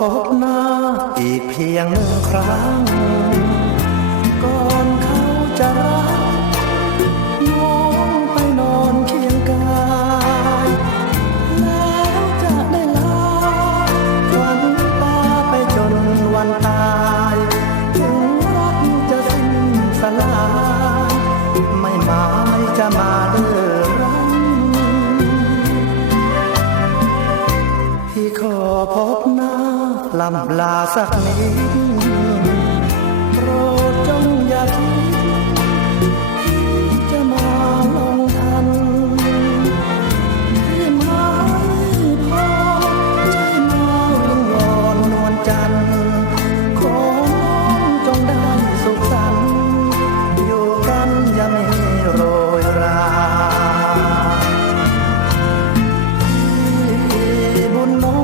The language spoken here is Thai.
พบหน้าอีกเพียงหนึ่งครั้ง ก่อนเขาจะ ล่ำลาสักนิดโปรดจงอยาคิจะมาลงทันรีบหายพอใช่มาลงวอนนจันทงจงได้สุขสันอยู่กันอย่มีโรยราบุญน้อง